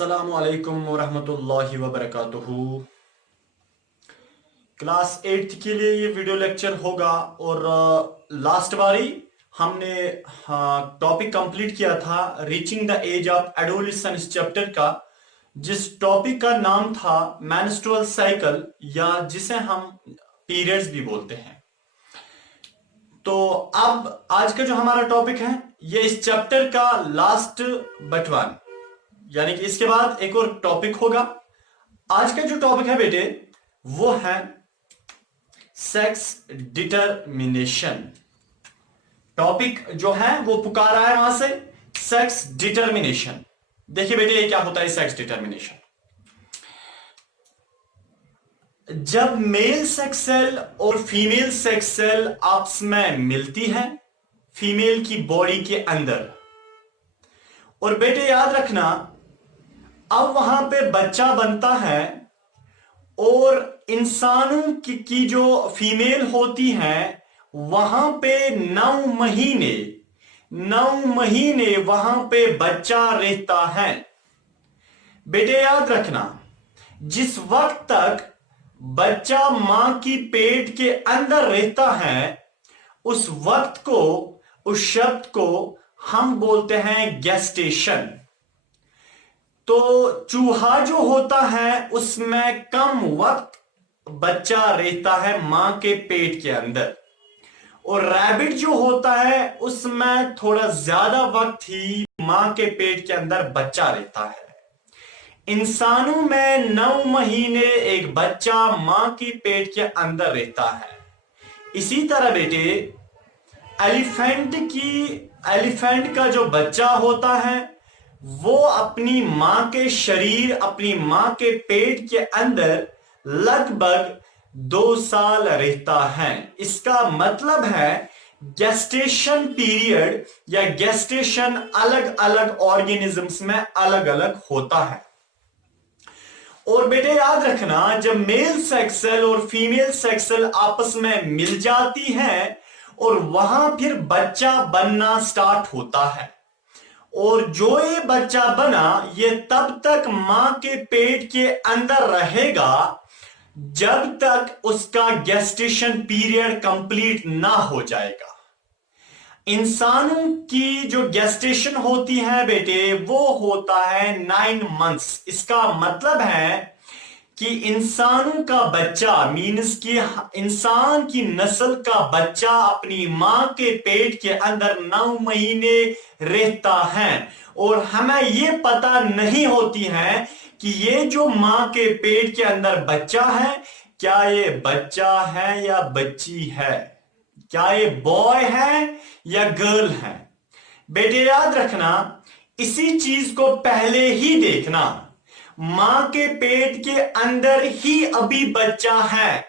अस्सलामु अलैकुम वरहमतुल्लाहि वबरकातुहू। क्लास 8 के लिए ये वीडियो लेक्चर होगा और लास्ट बारी हमने टॉपिक कंप्लीट किया था reaching the age of adolescence chapter का, जिस टॉपिक का नाम था मेंस्ट्रुअल साइकिल या जिसे हम पीरियड्स भी बोलते हैं। तो अब आज का जो हमारा टॉपिक है ये इस चैप्टर का लास्ट बट वन, यानी कि इसके बाद एक और टॉपिक होगा। आज का जो टॉपिक है बेटे वो है सेक्स डिटरमिनेशन। टॉपिक जो है वो पुकारा है वहां से सेक्स डिटरमिनेशन। देखिए बेटे ये क्या होता है सेक्स डिटरमिनेशन। जब मेल सेक्स सेल और फीमेल सेक्स सेल आपस में मिलती है फीमेल की बॉडी के अंदर, और बेटे याद रखना अब वहां पे बच्चा बनता है और इंसानों की जो फीमेल होती है वहां पे 9 महीने वहां पे बच्चा रहता है। बेटे याद रखना जिस वक्त तक बच्चा मां की पेट के अंदर रहता है उस वक्त को, उस शब्द को हम बोलते हैं गेस्टेशन। तो चूहा जो होता है उसमें कम वक्त बच्चा रहता है मां के पेट के अंदर, और रैबिट जो होता है उसमें थोड़ा ज्यादा वक्त ही मां के पेट के अंदर बच्चा रहता है। इंसानों में 9 महीने एक बच्चा मां की पेट के अंदर रहता है। इसी तरह बेटे एलिफेंट का जो बच्चा होता है वो अपनी मां के शरीर, अपनी मां के पेट के अंदर लगभग 2 साल रहता है। इसका मतलब है गेस्टेशन पीरियड या गेस्टेशन अलग अलग ऑर्गेनिजम्स में अलग अलग होता है। और बेटे याद रखना जब मेल सेक्स सेल और फीमेल सेक्स सेल आपस में मिल जाती हैं और वहां फिर बच्चा बनना स्टार्ट होता है, और जो ये बच्चा बना ये तब तक मां के पेट के अंदर रहेगा जब तक उसका गेस्टेशन पीरियड कंप्लीट ना हो जाएगा। इंसानों की जो गेस्टेशन होती है बेटे वो होता है 9 मंथ्स। इसका मतलब है कि इंसानों का बच्चा मीन्स कि इंसान की नस्ल का बच्चा अपनी मां के पेट के अंदर 9 महीने रहता है, और हमें ये पता नहीं होती है कि ये जो मां के पेट के अंदर बच्चा है क्या ये बच्चा है या बच्ची है, क्या ये बॉय है या गर्ल है। बेटे याद रखना इसी चीज को पहले ही देखना, मां के पेट के अंदर ही अभी बच्चा है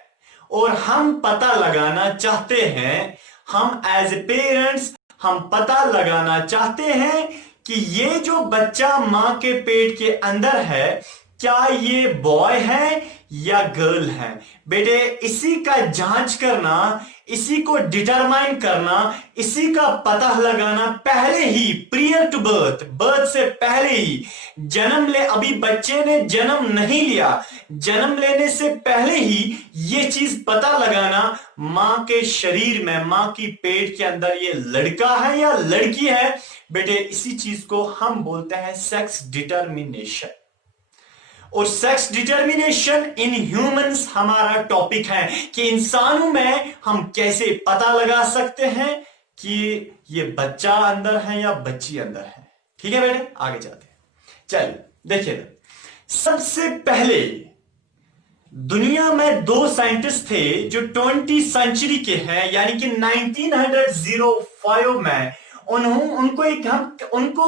और हम पता लगाना चाहते हैं, हम एज ए पेरेंट्स हम पता लगाना चाहते हैं कि ये जो बच्चा मां के पेट के अंदर है क्या ये बॉय है या गर्ल है। बेटे इसी का जांच करना, इसी को डिटरमाइन करना, इसी का पता लगाना पहले ही प्रियर टू बर्थ, बर्थ से पहले ही, जन्म ले अभी बच्चे ने जन्म नहीं लिया, जन्म लेने से पहले ही ये चीज पता लगाना मां के शरीर में, मां की पेट के अंदर ये लड़का है या लड़की है। बेटे इसी चीज को हम बोलते हैं सेक्स डिटरमिनेशन। और सेक्स डिटरमिनेशन इन ह्यूमंस हमारा टॉपिक है कि इंसानों में हम कैसे पता लगा सकते हैं कि ये बच्चा अंदर है या बच्ची अंदर है। ठीक है बेटे आगे जाते हैं। चलिए देखिए सबसे पहले दुनिया में 2 साइंटिस्ट थे जो 20वीं सेंचुरी के हैं, यानी कि 1905 में उनको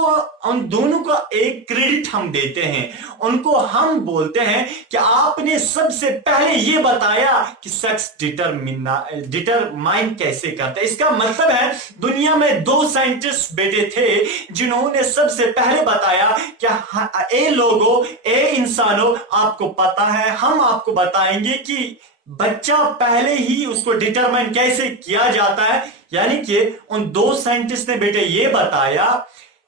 उन दोनों का एक क्रेडिट हम देते हैं। उनको हम बोलते हैं कि आपने सबसे पहले ये बताया कि सेक्स डिटरमाइन कैसे करते हैं। इसका मतलब है दुनिया में 2 साइंटिस्ट बेटे थे जिन्होंने सबसे पहले बताया कि ए लोगों, ए इंसानों, आपको पता है हम आपको बताएंगे कि बच्चा पहले ही उसको डिटरमाइन कैसे किया जाता है। यानी कि उन 2 साइंटिस्ट ने बेटे ये बताया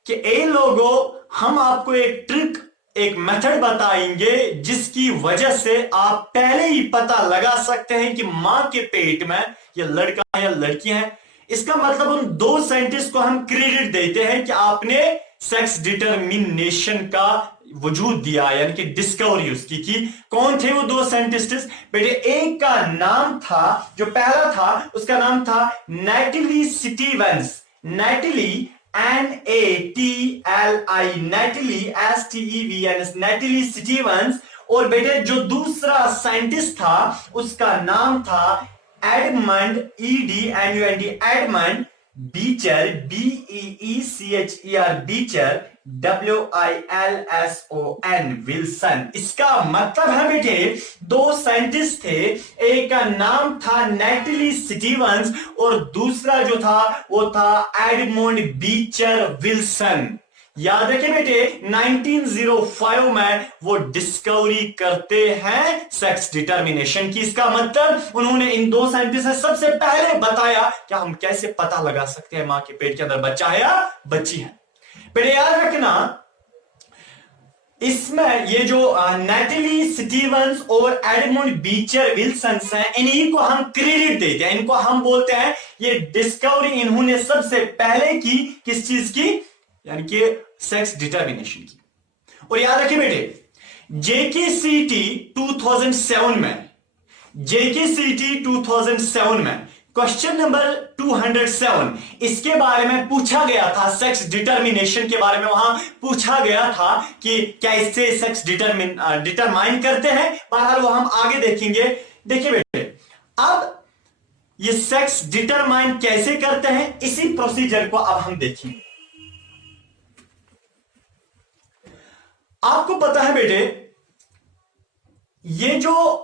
कि ए लोगों हम आपको एक ट्रिक एक मेथड बताएंगे जिसकी वजह से आप पहले ही पता लगा सकते हैं कि मां के पेट में ये लड़का है या लड़की है। इसका मतलब उन दो साइंटिस्ट को हम क्रेडिट देते हैं कि आपने सेक्स डिटर्मिनेशन का वजूद दिया, यानी कि डिस्कवरी उसकी की। कौन थे वो दो साइंटिस्ट बेटे? एक का नाम था, जो पहला था उसका नाम था Nettie Stevens. Nettie NATLI, Nettie STEVNS, Nettie Stevens. और बेटे जो दूसरा साइंटिस्ट था उसका नाम था Edmund EDMUND, Edmund Beecher, BEECHER, Beecher WILSON, Wilson. इसका मतलब है बेटे दो साइंटिस्ट थे, एक का नाम था नैटली स्टीवंस और दूसरा जो था वो था एडमंड बीचर विल्सन। याद रखिए बेटे 1905 में वो डिस्कवरी करते हैं सेक्स डिटर्मिनेशन की। इसका मतलब उन्होंने इन दो साइंटिस्ट ने सबसे पहले बताया कि हम कैसे पता लगा सकते हैं मां के पेट के अंदर बच्चा है या बच्ची है। बेटे याद रखना, इसमें ये जो नैटली स्टीवंस और एडमंड बीचर विल्सन हैं, इन्हीं को हम क्रेडिट देते हैं, इनको हम बोलते हैं ये डिस्कवरी इन्होंने सबसे पहले की। किस चीज की? यानी कि सेक्स डिटर्मिनेशन की। और याद रखिए बेटे JKCT 2007 में, JKCT 2007 में क्वेश्चन नंबर 207 इसके बारे में पूछा गया था। सेक्स डिटर्मिनेशन के बारे में वहां पूछा गया था कि कैसे सेक्स डिटरमाइन करते हैं। बहरहाल वो हम आगे देखेंगे। देखिए बेटे अब ये सेक्स डिटरमाइन कैसे करते हैं, इसी प्रोसीजर को अब हम देखेंगे। आपको पता है बेटे ये जो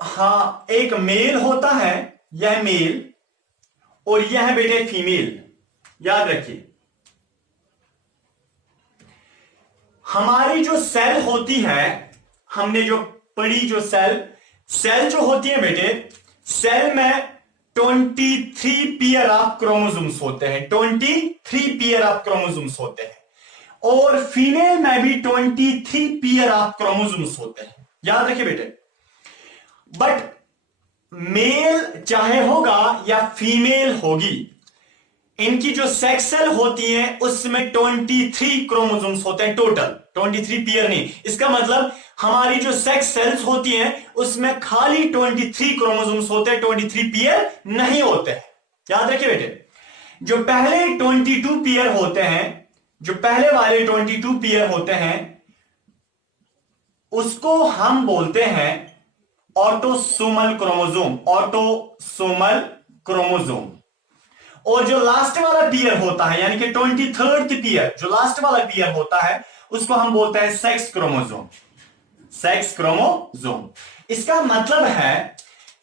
एक मेल होता है, यह मेल, और यह है बेटे फीमेल। याद रखिए हमारी जो सेल होती है, हमने जो पढ़ी जो सेल जो होती है बेटे, सेल में 23 पेयर ऑफ क्रोमोसोम्स होते हैं, 23 पेयर ऑफ क्रोमोसोम्स होते हैं। और फीमेल में भी 23 पेयर ऑफ क्रोमोसोम्स होते हैं। याद रखिए बेटे, बट मेल चाहे होगा या फीमेल होगी, इनकी जो सेक्स सेल होती है उसमें 23 क्रोमोसोम्स होते हैं टोटल, 23 पेयर नहीं। इसका मतलब हमारी जो सेक्स सेल्स होती हैं उसमें खाली 23 क्रोमोसोम्स होते हैं, 23 पेयर नहीं होते हैं। याद रखिए बेटे जो पहले 22 पेयर होते हैं, जो पहले वाले 22 पेयर होते हैं उसको हम बोलते हैं ऑटोसोमल क्रोमोसोम, ऑटोसोमल क्रोमोसोम। और जो लास्ट वाला पेयर होता है यानी कि 23rd पेयर, जो लास्ट वाला पेयर होता है उसको हम बोलते हैं सेक्स क्रोमोसोम, सेक्स क्रोमोसोम। इसका मतलब है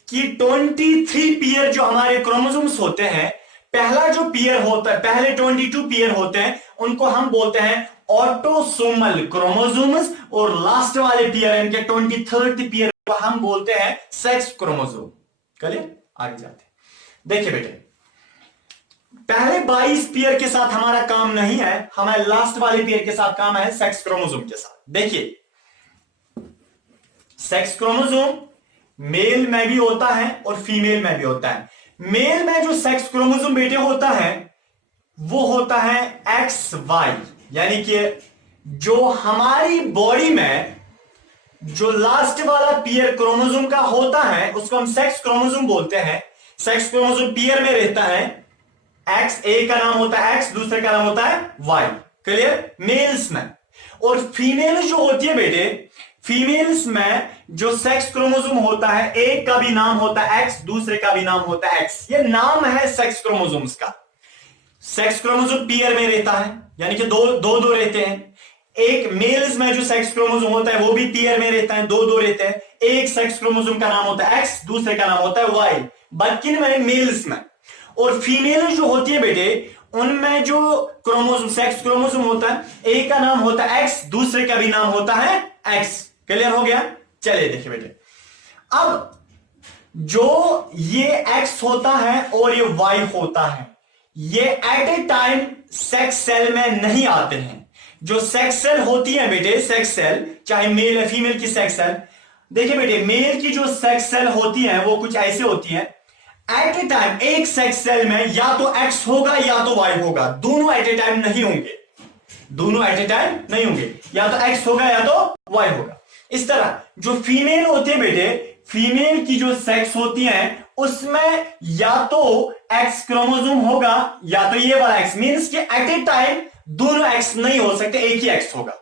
कि 23 पेयर जो हमारे क्रोमोसोम्स होते हैं, पहला जो पेयर होता है, पहले 22 पेयर होते हैं उनको हम बोलते हैं ऑटोसोमल क्रोमोसोम्स, और लास्ट वाले पेयर यानी कि 23rd पेयर को हम बोलते हैं सेक्स क्रोमोसोम। क्लियर? आगे जाते हैं। देखिए बेटे पहले 22 पेयर के साथ हमारा काम नहीं है, हमारे लास्ट वाले पेयर के साथ काम है, सेक्स क्रोमोसोम के साथ। देखिए सेक्स क्रोमोसोम मेल में भी होता है और फीमेल में भी होता है। मेल में जो सेक्स क्रोमोसोम बेटे होता है वो होता है XY, यानी कि जो हमारी बॉडी में जो लास्ट वाला पेयर क्रोमोसोम का होता है उसको हम सेक्स क्रोमोसोम बोलते हैं। सेक्स क्रोमोसोम पेयर में रहता है, X, एक का नाम होता है X, दूसरे का नाम होता है Y। क्लियर? मेल्स में। और फीमेल जो होती है बेटे, फीमेल्स में जो सेक्स क्रोमोसोम होता है एक का भी नाम होता है X, दूसरे का भी नाम होता है X। ये नाम है सेक्स क्रोमोसोम्स का। सेक्स क्रोमोसोम पेयर में रहता है यानी कि दो रहते हैं। एक मेल्स में जो सेक्स क्रोमोसोम होता है वो भी पेयर में रहता है, दो रहते हैं। एक सेक्स क्रोमोसोम का नाम होता है X, दूसरे का नाम होता है Y, बल्कि में मेल्स में। और फीमेल जो होती है बेटे उनमें जो क्रोमोसोम सेक्स क्रोमोसोम होता है एक का नाम होता है X, दूसरे का भी नाम होता है X। क्लियर हो गया? चलिए देखिए बेटे अब जो ये X होता है और ये Y होता है, ये at a time sex cell में नहीं आते हैं। जो सेक्स सेल होती है बेटे, सेक्स सेल चाहे मेल या फीमेल की सेक्स सेल, देखिए बेटे मेल की जो सेक्स सेल होती है वो कुछ ऐसे होती है, एट ए टाइम एक सेक्स सेल में या तो एक्स होगा या तो वाई होगा, दोनों एट ए टाइम नहीं होंगे, दोनों एट ए टाइम नहीं होंगे, या तो एक्स होगा या तो वाई होगा। इस तरह जो फीमेल होती है बेटे, फीमेल की जो सेक्स होती है उसमें या तो एक्स क्रोमोसोम होगा या तो ये वाला एक्स, मींस कि एट ए टाइम दोनों एक्स नहीं हो सकते, एक ही एक्स होगा।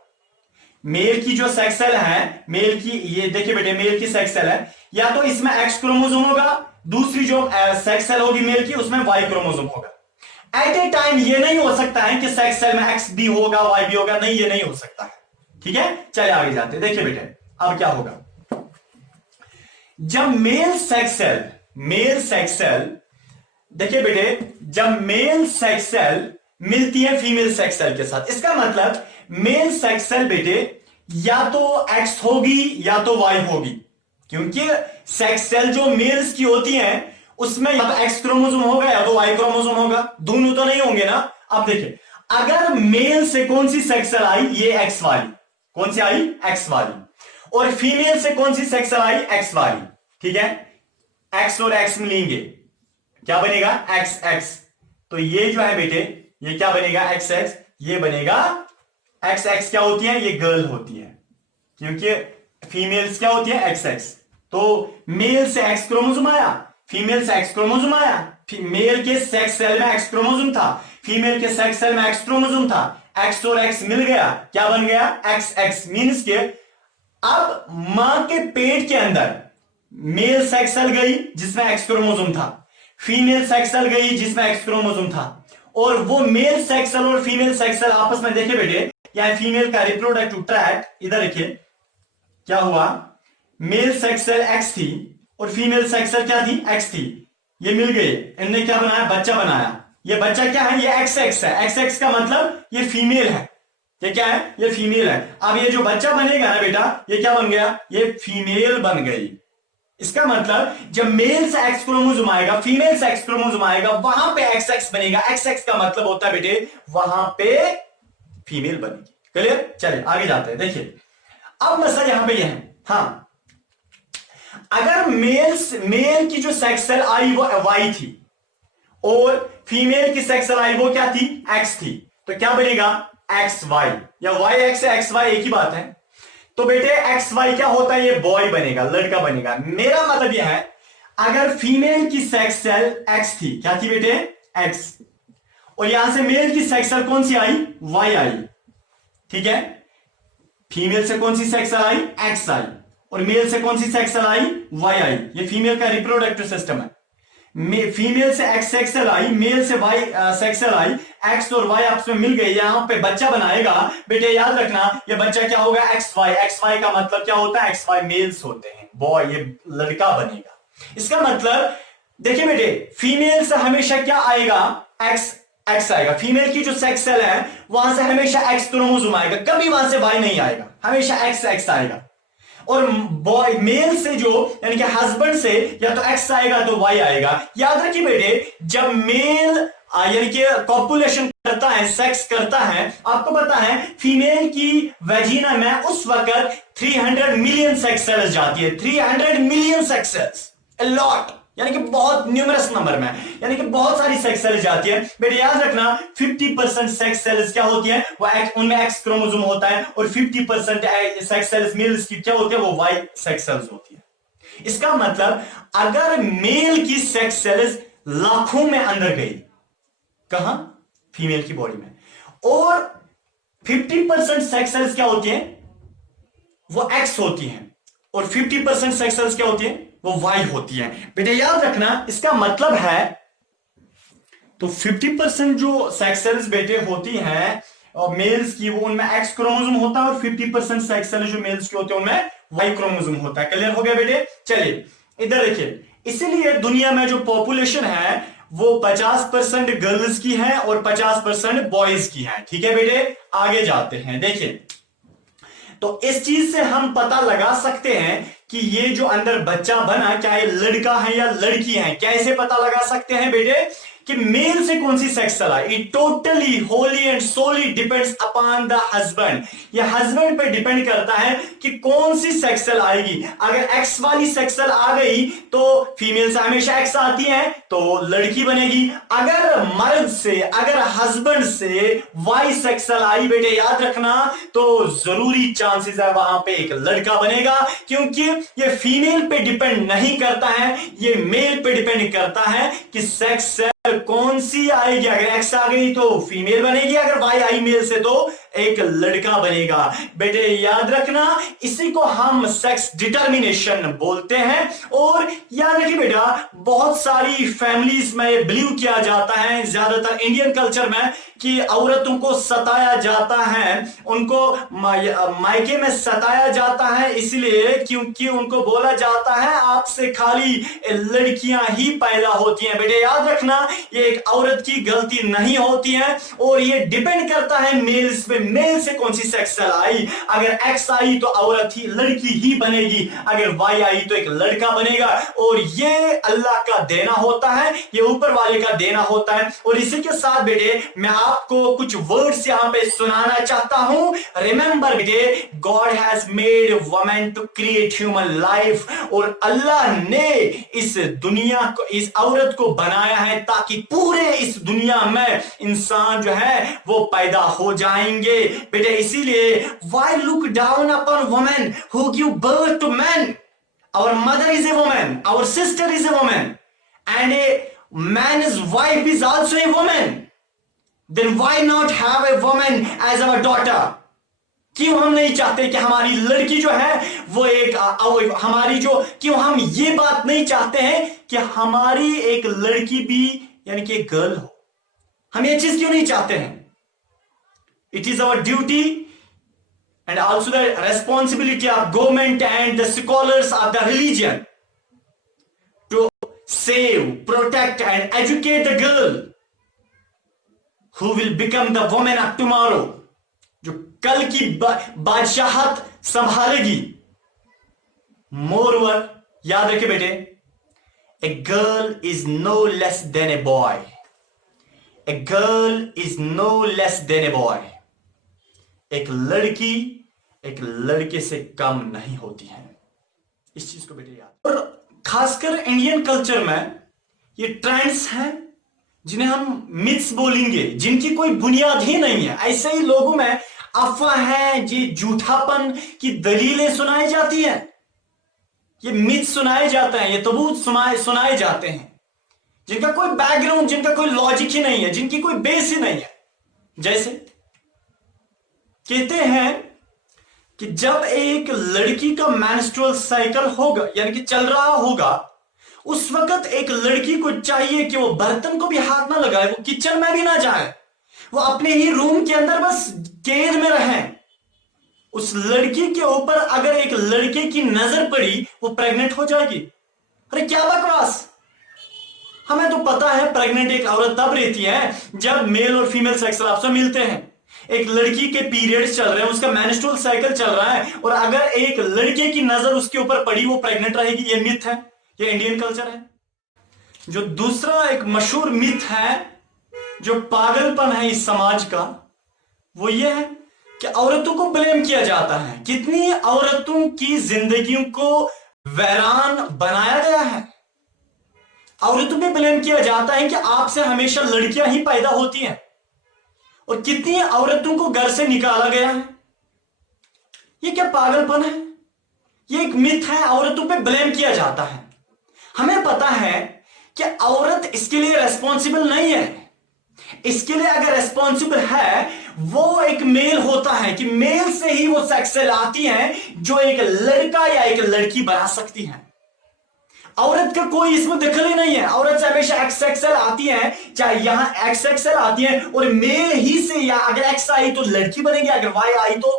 मेल की जो सेक्स सेल है, मेल की ये देखिए बेटे मेल की सेक्स सेल है, या तो इसमें एक्स क्रोमोसोम होगा, दूसरी जो सेक्स सेल होगी मेल की उसमें वाई क्रोमोसोम होगा। एट ए टाइम ये नहीं हो सकता है कि सेक्स सेल में एक्स भी होगा वाई भी होगा, नहीं ये नहीं हो सकता है। ठीक है, चलिए आगे जाते हैं। देखिए बेटे अब क्या होगा, जब मेल सेक्स सेल देखिए बेटे, जब मेल सेक्स सेल मिलती है फीमेल सेक्स सेल के साथ, इसका मतलब मेल सेक्स सेल बेटे या तो एक्स होगी या तो वाई होगी, क्योंकि सेक्स सेल जो मेल्स की होती हैं उसमें या तो एक्स क्रोमोसोम होगा या तो वाई क्रोमोसोम होगा, दोनों तो नहीं होंगे ना। अब देखिए अगर मेल से कौन सी सेक्स सेल आई, ये एक्स वाली, कौन सी आई, एक्स वाली, और फीमेल से कौन सी सेक्स सेल आई, एक्स वाली, ठीक है, एक्स और एक्स मिलेंगे, क्या बनेगा, एक्स एक्स, तो ये जो है बेटे ये क्या बनेगा, एक्स एक्स, ये बनेगा एक्स एक्स, क्या होती है, ये गर्ल होती है, क्योंकि फीमेल्स क्या होती है, एक्स एक्स, तो मेल से एक्स क्रोमोसोम आया, फीमेल से एक्स क्रोमोसोम आया, मेल के सेक्स सेल में एक्स क्रोमोसोम था, फीमेल के सेक्स सेल में एक्स क्रोमोसोम था, एक्स और एक्स मिल गया, क्या बन गया, एक्स एक्स, मीन्स के अब मां के पेट के अंदर मेल सेक्स सेल गई जिसमें एक्स क्रोमोसोम था, फीमेल सेक्स सेल गई जिसमें एक्स क्रोमोसोम था, और वो मेल सेक्स सेल और फीमेल सेक्स सेल आपस में देखे बेटे, या फीमेल का रिप्रोडक्टिव ट्रैक्ट, इधर देखिए क्या हुआ, मेल सेक्स सेल एक्स थी और फीमेल सेक्स सेल क्या थी, एक्स थी, ये मिल गए, इनने क्या बनाया, बच्चा बनाया, ये बच्चा क्या है, ये एक्स एक्स है, एक्स एक्स का मतलब ये फीमेल है, ये क्या है, ये फीमेल है। अब ये जो बच्चा बनेगा ना बेटा, ये क्या बन गया, ये फीमेल बन गई। इसका मतलब जब मेल से एक्स क्रोमोसोम आएगा, फीमेल से एक्स क्रोमोसोम आएगा, वहां पे एक्स एक्स बनेगा, एक्स एक्स का मतलब होता है बेटे वहां पे फीमेल बनेगी। क्लियर, चलिए आगे जाते हैं। देखिए अब मसला यहां पे यह है, हाँ अगर मेल की जो सेक्स सेल आई वो वाई थी और फीमेल की सेक्स सेल आई वो क्या थी, एक्स थी, तो क्या बनेगा, एक्स वाई, या वाई एक्स है एक्स वाई एक ही बात है, तो बेटे एक्स वाई क्या होता है, ये बॉय बनेगा, लड़का बनेगा। मेरा मतलब यह है अगर फीमेल की सेक्स सेल एक्स थी, क्या थी बेटे, एक्स, और यहां से मेल की सेक्स सेल कौन सी आई, वाई आई, ठीक है, फीमेल से कौन सी सेक्स सेल आई, एक्स आई, और मेल से कौन सी सेक्स सेल आई, वाई आई, ये फीमेल का रिप्रोडक्टिव सिस्टम है। फीमेल से एक्स सेक्स सेल आई, मेल से वाई सेक्स सेल आई, एक्स और वाई आपस में मिल गए, यहां पे बच्चा बनाएगा, बेटे याद रखना ये बच्चा क्या होगा, एक्स वाई का मतलब क्या होता है, एक्स वाई मेल्स होते हैं, बॉय ये लड़का बनेगा। इसका मतलब देखिए बेटे फीमेल से हमेशा क्या आएगा, एक्स एक्स आएगा, फीमेल की जो सेक्स सेल है वहां से हमेशा एक्स क्रोमोसोम आएगा, कभी वहां से वाई नहीं आएगा, हमेशा एक्स एक्स आएगा, और बॉय मेल से जो यानी कि हस्बैंड से या तो एक्स आएगा तो वाई आएगा। याद रखिए बेटे जब मेल यानी कि कॉपुलेशन करता है, सेक्स करता है, आपको पता है फीमेल की वेजिना में उस वक्त 300 मिलियन सेक्स सेल्स जाती है, 300 million sex cells, a lot, यानी कि बहुत न्यूमरस नंबर में, यानी कि बहुत सारी सेक्स सेल्स जाती है। बेटे याद रखना 50% सेक्स सेल्स क्या होती है, वो उनमें एक्स क्रोमोसोम होता है, और 50% सेक्स सेल्स मेल्स की क्या होती है, वो वाई सेक्स सेल्स होती है। इसका मतलब अगर मेल की सेक्स सेल्स लाखों में अंदर गई, कहां, फीमेल की बॉडी में, और 50% सेक्स सेल्स क्या होती है, वो एक्स होती हैं, और 50% सेक्स सेल्स क्या होती है, वो वाई होती है। बेटे याद रखना इसका मतलब है तो 50% जो सेक्स सेल्स बेटे होती हैं और मेल्स की, वो उनमें एक्स क्रोमोसोम होता है, और 50% सेक्स सेल्स जो मेल्स की होते हैं उनमें वाई क्रोमोसोम होता है। क्लियर हो गया बेटे, चलिए इधर देखिए, इसीलिए दुनिया में जो पॉपुलेशन है वो 50% गर्ल्स की है और 50% बॉयज की है। ठीक है बेटे, आगे जाते हैं। देखिए तो इस चीज से हम पता लगा सकते हैं कि ये जो अंदर बच्चा बना क्या ये लड़का है या लड़की है। कैसे पता लगा सकते हैं बेटे, कि मेल से कौन सी सेक्सुअल आई, it totally wholly and solely depends upon the husband. ये हस्बैंड पे डिपेंड करता है कि कौन सी सेक्सुअल आएगी। अगर एक्स वाली सेक्सुअल आ गई तो फीमेल से हमेशा एक्स आती है तो लड़की बनेगी। अगर मर्द से, अगर हस्बैंड से वाई सेक्सुअल आई बेटे याद रखना, तो जरूरी चांसेस है वहां पे एक लड़का बनेगा, क्योंकि ये फीमेल पे डिपेंड नहीं करता है, ये मेल पे डिपेंड करता है कि सेक्स कौन सी आएगी। अगर एक्स आ गई तो फीमेल बनेगी, अगर वाई आई मेल से तो एक लड़का बनेगा। बेटे याद रखना, इसी को हम सेक्स डिटर्मिनेशन बोलते हैं। और याद रखिए बेटा, बहुत सारी फैमिलीज में बिलीव किया जाता है, ज्यादातर इंडियन कल्चर में, कि औरतों को सताया जाता है, उनको मायके में सताया जाता है, इसलिए क्योंकि उनको बोला जाता है आपसे खाली लड़कियां ही पैदा होती हैं। बेटे याद रखना, ये एक औरत की गलती नहीं होती है, और ये डिपेंड करता है मेल्स पे, मेल से कौन सी सेक्सुअल आई। अगर एक्स आई तो औरत ही, लड़की ही बनेगी, अगर वाई आई तो एक लड़का बनेगा। और ये अल्लाह का देना होता है, ये ऊपर वाले का देना होता है। और इसी के साथ बेटे मैं आपको कुछ वर्ड्स यहां पे सुनाना चाहता हूं। रिमेंबर बेटे, God has made woman to create human life, और अल्लाह ने इस दुनिया को, इस औरत को बनाया है ताकि पूरे इस दुनिया में इंसान जो है वो पैदा हो जाएंगे। बेटे इसीलिए why look down upon women who give birth to men? Our mother is a woman, our sister is a woman, and a man's wife is also a woman. Then why not have a woman as our daughter? क्यों हम नहीं चाहते कि हमारी लड़की जो है वो एक हमारी जो, क्यों हम ये बात नहीं चाहते हैं कि हमारी एक लड़की भी यानी कि एक गर्ल हो? हम ये चीज क्यों नहीं चाहते हैं? It is our duty and also the responsibility of government and the scholars of the religion to save, protect and educate the girl who will become the woman of tomorrow, जो कल की बादशाहत संभालेगी। Moreover, याद रखिए बेटे, a girl is no less than a boy. A girl is no less than a boy. एक लड़की एक लड़के से कम नहीं होती है। इस चीज को बेटे याद। और खासकर इंडियन कल्चर में ये ट्रेंड्स हैं जिन्हें हम मिथ्स बोलेंगे, जिनकी कोई बुनियाद ही नहीं है। ऐसे ही लोगों में अफवाह है, ये झूठापन की दलीलें सुनाई जाती हैं, ये मिथ्स सुनाए जाते हैं, ये तबूत सुनाए जाते हैं, जिनका कोई बैकग्राउंड, जिनका कोई लॉजिक ही नहीं है, जिनकी कोई बेस ही नहीं है। जैसे कहते हैं कि जब एक लड़की का मेंस्ट्रुअल साइकिल होगा यानी कि चल रहा होगा, उस वक्त एक लड़की को चाहिए कि वो बर्तन को भी हाथ ना लगाए, वो किचन में भी ना जाए, वो अपने ही रूम के अंदर बस कैद में रहे। उस लड़की के ऊपर अगर एक लड़के की नजर पड़ी, वो प्रेग्नेंट हो जाएगी। अरे क्या बकवास! हमें तो पता है प्रेग्नेंट एक औरत तब रहती है जब मेल और फीमेल सेक्स आपस में मिलते हैं। एक लड़की के पीरियड्स चल रहे हैं, उसका मेंस्ट्रुअल साइकिल चल रहा है, और अगर एक लड़के की नजर उसके ऊपर पड़ी, वो प्रेग्नेंट रहेगी। ये मिथ है, ये इंडियन कल्चर है। जो दूसरा एक मशहूर मिथ है, जो पागलपन है इस समाज का, वो ये है कि औरतों को ब्लेम किया जाता है। कितनी औरतों की जिंदगियों को वैरान बनाया गया है। औरतों पे ब्लेम किया जाता है कि आपसे हमेशा लड़कियां ही पैदा होती हैं, और कितनी औरतों को घर से निकाला गया है। ये क्या पागलपन है? ये एक मिथ है, औरतों पे ब्लेम किया जाता है। हमें पता है कि औरत इसके लिए रेस्पॉन्सिबल नहीं है। इसके लिए अगर रेस्पॉन्सिबल है वो एक मेल होता है, कि मेल से ही वो सेक्सुअल आती है जो एक लड़का या एक लड़की बना सकती है। औरत का कोई इसमें दखल ही नहीं है। औरत से हमेशा एक्स एक्सएल आती है, चाहे यहां एक्स एक्सएल आती है, और मेल ही से, या अगर एक्स आई तो लड़की बनेगी, अगर वाई आई तो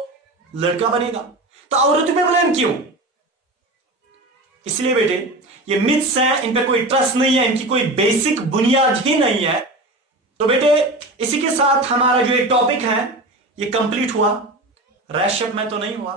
लड़का बनेगा। तो औरत पे ब्लेम क्यों? इसलिए बेटे ये मिथ्स हैं, इन पे कोई ट्रस्ट नहीं है, इनकी कोई बेसिक बुनियाद ही नहीं है। तो बेटे इसी के साथ हमारा जो एक टॉपिक है ये कंप्लीट हुआ। रैशअप में तो नहीं हुआ।